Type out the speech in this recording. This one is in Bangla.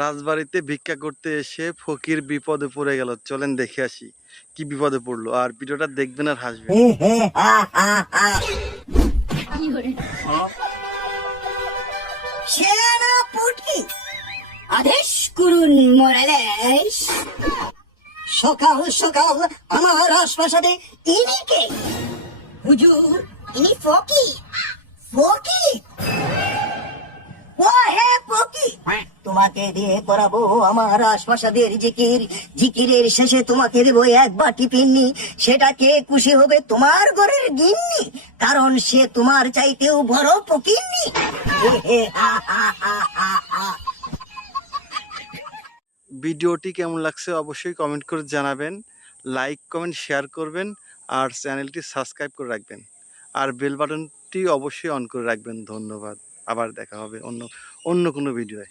রাজবাড়িতে ভিক্ষা করতে এসে ফকির বিপদে পড়ে গেল। চলেন দেখে আসি কি বিপদে পড়লো। আর ভিডিওটা দেখবেন আর হাসবেন। সেনাপতি আদেশ করুন মোরালেস। সকাল সকাল আমার রাজপ্রাসাদে ইনি কে? হুজুর, ইনি ফকির। ফকির? ও হে ফকির, তোমাকে দিয়ে করাবো আমার রাজপ্রাসাদের জিকির। জিকিরের শেষে তোমাকে দেবো এক বাটি পিন্নি। সেটা কে খুশি হবে? তোমার ঘরের গিন্নি, কারণ সে তোমার চাইতেও বড় ফকিন্নি। ভিডিওটি কেমন লাগছে অবশ্যই কমেন্ট করে জানাবেন। লাইক কমেন্ট শেয়ার করবেন আর চ্যানেলটি সাবস্ক্রাইব করে রাখবেন। আর বেল বাটনটি অবশ্যই অন করে রাখবেন। ধন্যবাদ। আবার দেখা হবে অন্য কোনো ভিডিওয়।